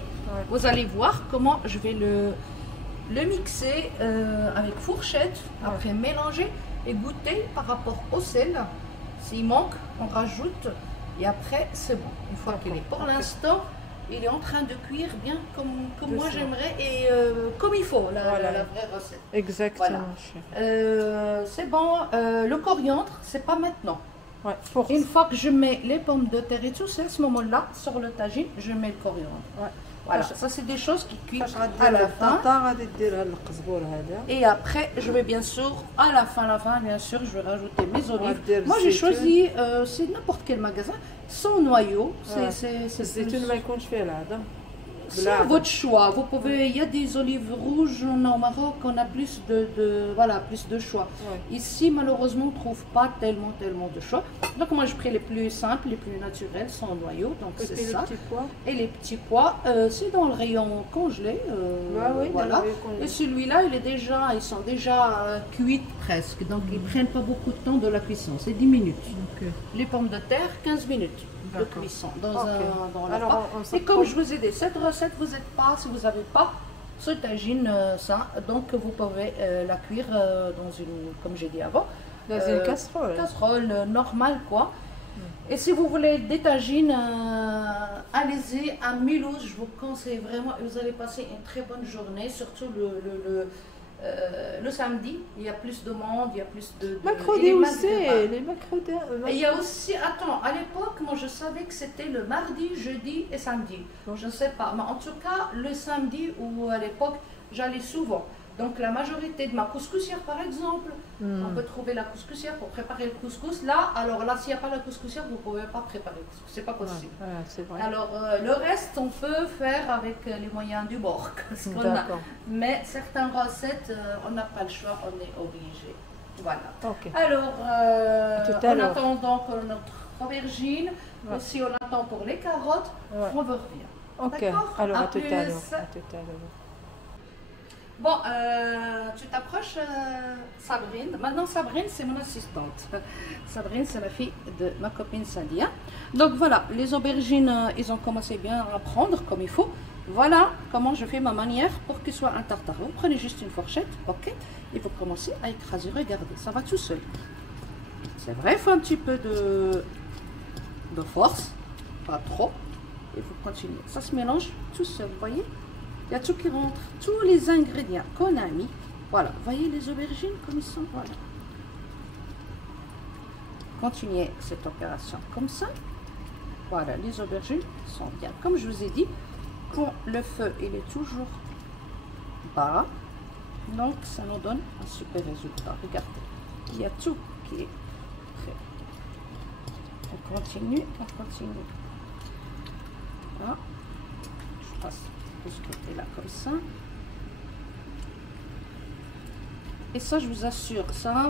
vous allez voir comment je vais le mixer avec fourchette, après mélanger et goûter par rapport au sel. S'il manque, on rajoute et après c'est bon. Une fois qu'il est pour l'instant, il est en train de cuire bien comme moi j'aimerais et comme il faut, la vraie recette. Exactement. Voilà. C'est bon. Le coriandre, c'est pas maintenant. Une fois que je mets les pommes de terre et tout, c'est à ce moment-là, sur le tagine, je mets le coriandre. Voilà, ça c'est des choses qui cuisent à la fin. Et après, je vais bien sûr, à la fin, bien sûr, je vais rajouter mes olives. Moi j'ai choisi, c'est n'importe quel magasin, sans noyau. C'est à votre choix. Vous pouvez, il y a des olives rouges au Maroc, on a plus plus de choix. Ici, malheureusement, on ne trouve pas tellement de choix. Donc moi, je prends les plus simples, les plus naturels, sans noyau. Donc c'est ça. Et les petits pois, c'est dans le rayon congelé. Voilà. Et celui-là, ils sont déjà cuits presque. Donc ils ne prennent pas beaucoup de temps de la cuisson. C'est 10 minutes. Les pommes de terre, 15 minutes. De cuisson dans la pâte. Et comme je vous ai dit, cette recette, vous n'êtes pas, si vous n'avez pas ce tagine, ça, donc vous pouvez la cuire dans une, comme j'ai dit avant, dans une casserole. Casserole normale, quoi. Et si vous voulez des tagines, allez-y à Mulhouse, je vous conseille vraiment, vous allez passer une très bonne journée, surtout le samedi, il y a plus de monde, il y a plus de... Mercredi aussi, les mercredis. Et il y a aussi, attends, à l'époque, moi je savais que c'était le mardi, jeudi et samedi. Je ne sais pas, mais en tout cas, le samedi ou à l'époque, j'allais souvent. Donc la majorité de ma couscoussière, par exemple, on peut trouver la couscoussière pour préparer le couscous. Là, alors là, s'il n'y a pas la couscoussière, vous ne pouvez pas préparer le couscous, c'est pas possible. C'est vrai. Alors le reste, on peut faire avec les moyens du bord. Mais certaines recettes, on n'a pas le choix, on est obligé. Voilà. Alors, on attend donc notre aubergine, aussi on attend pour les carottes, on vous revient. D'accord. Alors à tout à l'heure. Bon, tu t'approches, Sabrine. Maintenant, Sabrine, c'est mon assistante. Sabrine, c'est la fille de ma copine Sadia. Donc voilà, les aubergines, ils ont commencé bien à prendre comme il faut. Voilà comment je fais ma manière pour qu'il soit un tartare. Vous prenez juste une fourchette, ok, et vous commencez à écraser. Regardez, ça va tout seul. C'est vrai, il faut un petit peu de force, pas trop. et vous continuez. Ça se mélange tout seul, vous voyez? Il y a tout qui rentre, tous les ingrédients qu'on a mis. Voilà, vous voyez les aubergines comme ils sont, voilà. Continuez cette opération comme ça. Voilà, les aubergines sont bien. Comme je vous ai dit, quand le feu il est toujours bas, donc ça nous donne un super résultat. Regardez, il y a tout qui est prêt. On continue, on continue. Voilà. Je passe de ce côté-là comme ça. Et ça, je vous assure, ça,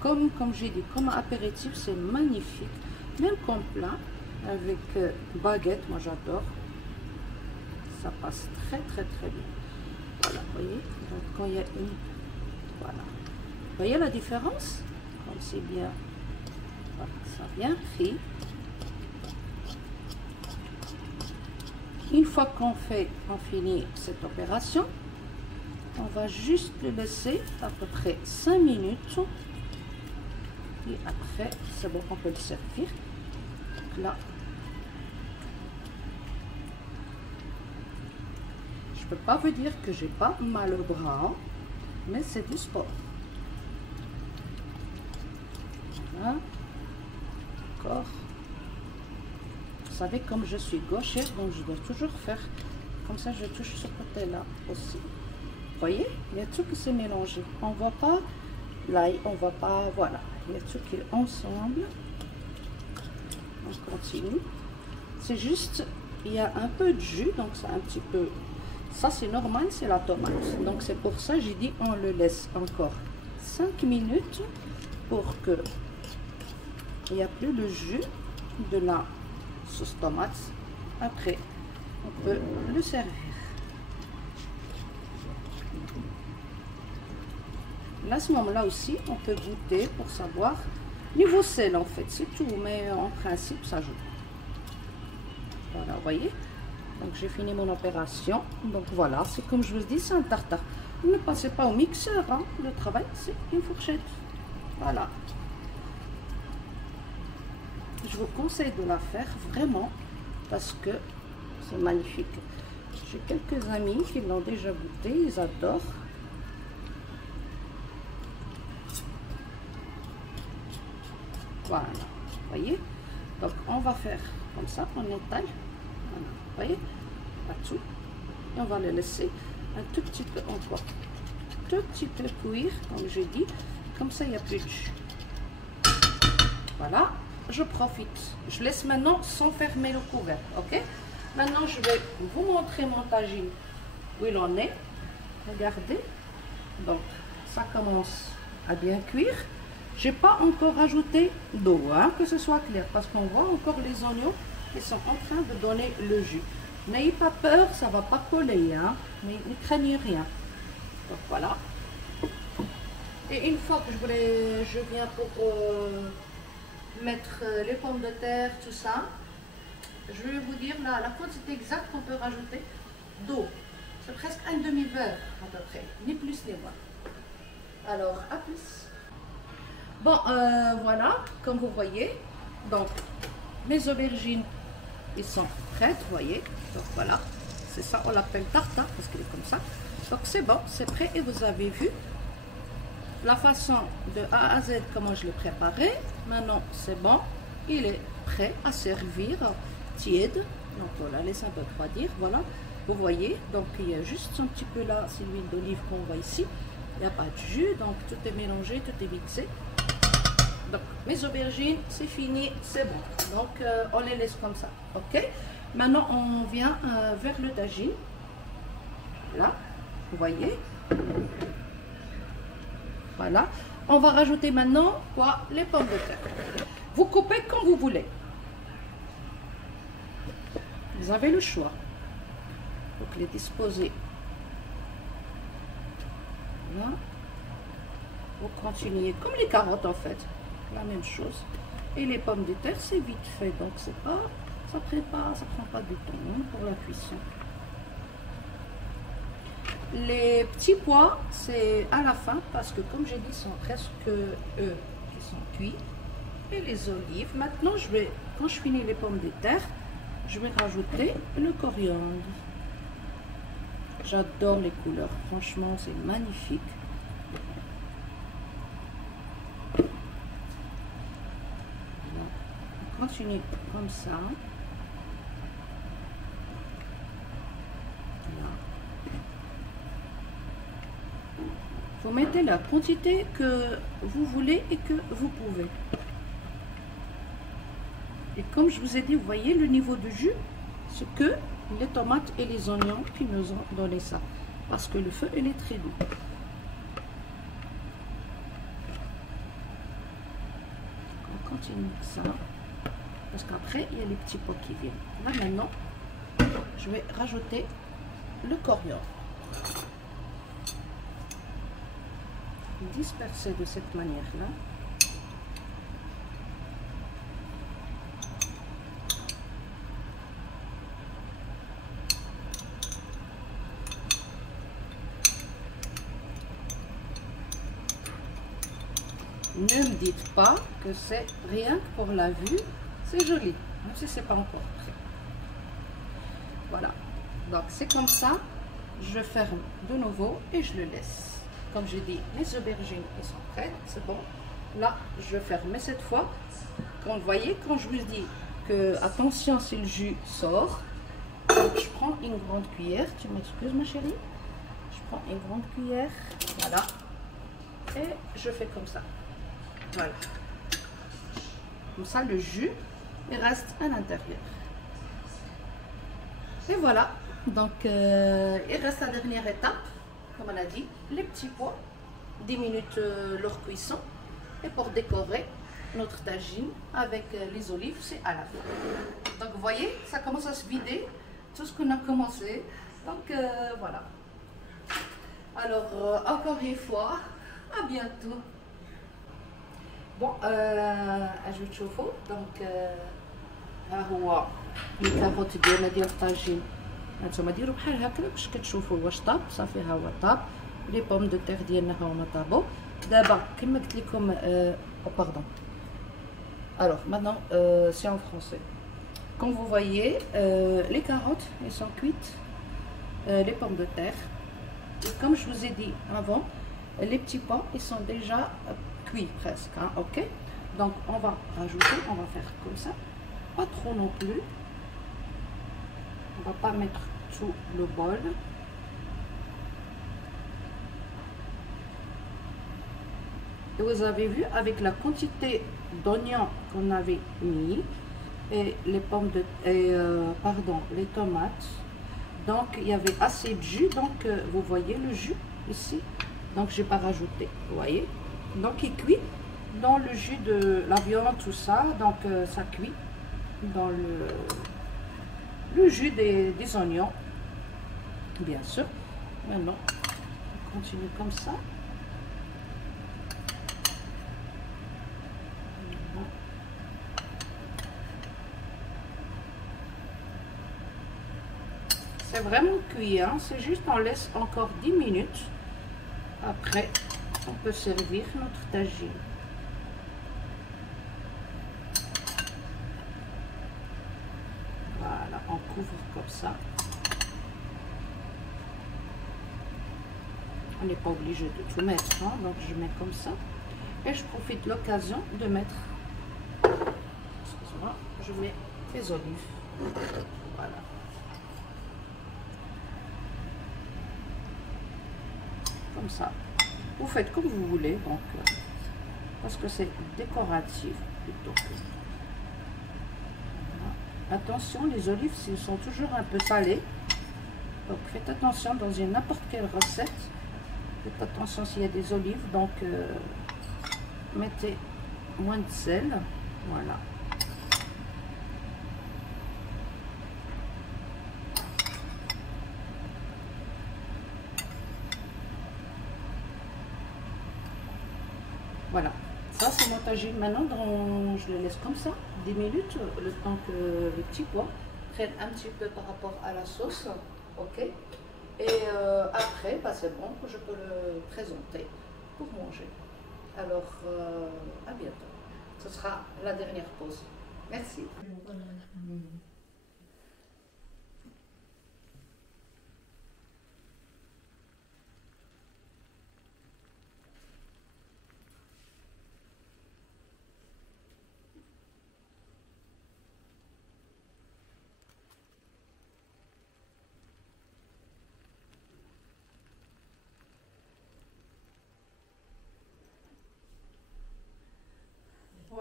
comme j'ai dit, comme apéritif, c'est magnifique. Même comme plat, avec baguette, moi j'adore. Ça passe très très très bien. Voilà, vous voyez, donc quand il y a une... Voilà. Vous voyez la différence? Comme c'est bien... Voilà, ça a bien pris. Une fois qu'on finit cette opération, on va juste le laisser à peu près 5 minutes. Et après, c'est bon, on peut le servir. Donc là, je peux pas vous dire que j'ai pas mal au bras, mais c'est du sport. Voilà. Encore. Vous savez, comme je suis gauchère, donc je dois toujours faire comme ça. Je touche ce côté-là aussi. Vous voyez, il y a tout qui s'est mélangé. On voit pas l'ail, on voit pas, voilà. Il y a tout qui est ensemble. On continue. C'est juste, il y a un peu de jus, donc c'est un petit peu... Ça, c'est normal, c'est la tomate. Donc, c'est pour ça j'ai dit, on le laisse encore 5 minutes pour que il n'y a plus le jus de la sauce tomate. Après, on peut le servir. Là, à ce moment-là aussi, on peut goûter pour savoir. Niveau sel, en fait, c'est tout, mais en principe, ça joue. Voilà, vous voyez. Donc, j'ai fini mon opération. Donc, voilà, c'est comme je vous dis, c'est un tartare. Ne passez pas au mixeur, hein. Le travail, c'est une fourchette. Voilà. Je vous conseille de la faire vraiment parce que c'est magnifique. J'ai quelques amis qui l'ont déjà goûté, ils adorent. Voilà, vous voyez. Donc on va faire comme ça, on étale. Voilà, vous voyez, pas tout. Et on va le laisser un tout petit peu encore, tout petit peu cuire, comme j'ai dit. Comme ça, il n'y a plus de jus. Voilà, je profite. Je laisse maintenant sans fermer le couvercle, ok? Maintenant, je vais vous montrer mon tagine où il en est. Regardez. Donc, ça commence à bien cuire. J'ai pas encore ajouté d'eau, hein, que ce soit clair, parce qu'on voit encore les oignons qui sont en train de donner le jus. N'ayez pas peur, ça va pas coller, hein, mais ne craignez rien. Donc voilà. Et une fois que je viens pour mettre les pommes de terre, tout ça, je vais vous dire la quantité exacte qu'on peut rajouter d'eau. C'est presque un demi-verre à peu près, ni plus ni moins. Alors, à plus. Bon, voilà, comme vous voyez, donc mes aubergines, ils sont prêtes, vous voyez. Donc voilà, c'est ça, on l'appelle tartare parce qu'il est comme ça. Donc c'est bon, c'est prêt et vous avez vu la façon de A à Z, comment je l'ai préparé. Maintenant, c'est bon, il est prêt à servir tiède. Donc voilà, laisse un peu refroidir, voilà. Vous voyez, donc il y a juste un petit peu là, c'est l'huile d'olive qu'on voit ici. Il n'y a pas de jus, donc tout est mélangé, tout est mixé. Donc mes aubergines, c'est fini, c'est bon. Donc on les laisse comme ça, ok? Maintenant on vient vers le tagine. Là, vous voyez. Voilà. On va rajouter maintenant quoi? Les pommes de terre. Vous coupez comme vous voulez. Vous avez le choix. Donc les disposer. Là. Vous continuez comme les carottes en fait. La même chose. Et les pommes de terre, c'est vite fait. Donc c'est pas, ça prend pas du temps hein, pour la cuisson. Les petits pois, c'est à la fin parce que comme j'ai dit, ils sont presque eux qui sont cuits. Et les olives. Maintenant, quand je finis les pommes de terre, je vais rajouter le coriandre. J'adore les couleurs, franchement c'est magnifique. Voilà. On continue comme ça. Voilà. Vous mettez la quantité que vous voulez et que vous pouvez. Et comme je vous ai dit, vous voyez le niveau de jus, ce que les tomates et les oignons qui nous ont donné ça. Parce que le feu, il est très doux. On continue ça. Parce qu'après, il y a les petits pots qui viennent. Là, maintenant, je vais rajouter le coriandre. Disperser de cette manière-là. Ne me dites pas que c'est rien que pour la vue, c'est joli, même si c'est pas encore prêt. Voilà, donc c'est comme ça, je ferme de nouveau et je le laisse. Comme j'ai dit, les aubergines elles sont prêtes, c'est bon. Là, je ferme, mais cette fois, quand vous voyez, quand je vous dis que attention si le jus sort, donc je prends une grande cuillère, tu m'excuses ma chérie, je prends une grande cuillère, voilà, et je fais comme ça. Voilà. Comme ça, le jus, il reste à l'intérieur. Et voilà. Donc, il reste la dernière étape, comme on a dit, les petits pois, 10 minutes leur cuisson. Et pour décorer notre tagine avec les olives, c'est à la fin. Donc, vous voyez, ça commence à se vider, tout ce qu'on a commencé. Donc, voilà. Alors, encore une fois, à bientôt. Bon, اجي تشوفوا دونك ها هو الكاروت ديالنا ديال الطاجين. هانتوما ديروا بحال هكا باش كتشوفوا واش طاب، صافي ها هو طاب. لي بوم دو تيغ ديالنا ها هما طابوا. دابا كما قلت لكم باردون. Alors maintenant c'est en français. Comme vous voyez, les carottes elles sont cuites, les pommes de terre. Et comme je vous ai dit avant, les petits pois ils sont déjà cuit presque, hein, ok. Donc on va rajouter, on va faire comme ça, pas trop non plus. On va pas mettre tout le bol. Et vous avez vu avec la quantité d'oignons qu'on avait mis et les pommes de pardon, les tomates. Donc il y avait assez de jus, donc vous voyez le jus ici. Donc j'ai pas rajouté, vous voyez. Donc il cuit dans le jus de la viande, tout ça, donc ça cuit dans le jus des oignons, bien sûr. Maintenant, on continue comme ça. C'est vraiment cuit, hein? C'est juste on laisse encore 10 minutes. Après, on peut servir notre tagine. Voilà, on couvre comme ça. On n'est pas obligé de tout mettre, hein? Donc je mets comme ça. Et je profite de l'occasion de mettre, excuse-moi, je mets les olives. Voilà. Comme ça. Vous faites comme vous voulez, donc parce que c'est décoratif plutôt que. Voilà. Attention, les olives sont toujours un peu salées, donc faites attention dans n'importe quelle recette. Faites attention s'il y a des olives, donc mettez moins de sel, voilà. Voilà, ça c'est mon tagine. Maintenant, je le laisse comme ça, 10 minutes, le temps que les petits pois prennent un petit peu par rapport à la sauce, ok. Et après, bah, c'est bon, je peux le présenter pour manger. Alors, à bientôt. Ce sera la dernière pause. Merci.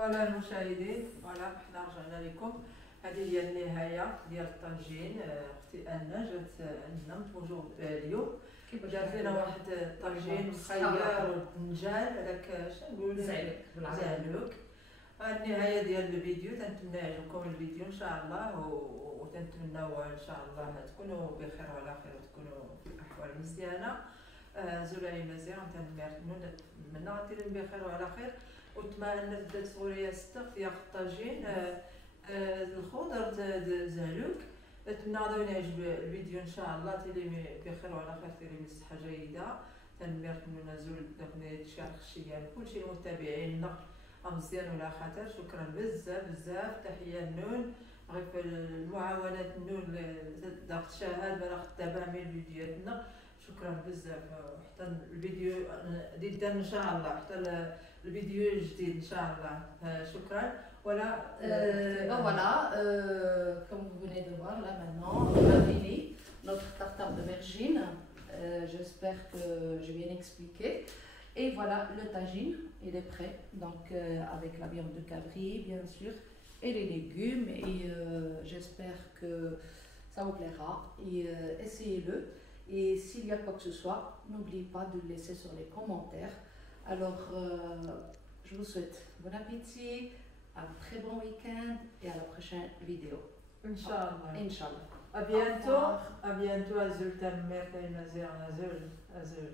فوالا المشاهدين، فوالا حنا رجعنا لكم. هذه هي النهايه ديال الطاجين. اختي انا جات عندنا متوجه اليوم، دار لنا واحد الطاجين مخير والدنجال هذاك شنقولوا زعلوك. النهايه ديال الفيديو، تنتمنى يعجبكم الفيديو ان شاء الله، وتنتمناو ان شاء الله تكونوا بخير وعلى خير وتكونوا في احوال مزيانه. زولاي مزيان نتمنى غديروا بخير وعلى خير، وتما تبدا تصوري ستة ياخد الطاجين الخضر زعلوك. نتمنى غادي يعجب الفيديو ان شاء الله، تيلي بخير وعلى خير، تيلي بصحه جيده. تنمرتنا زول داك الشهر الخشيه لكلشي المتابعين مزيان ولا خطر. شكرا بزاف تحيه لنون، غير في المعاونات نون داك الشهاد بلا خدامه من فيديوهاتنا. شكرا بزاف، حتى الفيديو جديد ان شاء الله، حتى الفيديو الجديد ان شاء الله. شكرا. Voilà, voilà, comme vous venez de voir là maintenant, on a fini notre tartare de vergine. J'espère que j'ai bien expliqué. Et voilà, le tagine, il est prêt. Donc avec la viande de cabri, bien sûr, et les légumes. Et j'espère que ça vous plaira. Et essayez-le. Et s'il y a quoi que ce soit, n'oubliez pas de le laisser sur les commentaires. Alors, je vous souhaite bon appétit. Un très bon week-end et à la prochaine vidéo. Inch'Allah. Inch'Allah. À bientôt. À bientôt. Azul, ta mère, ta mazère, Azul.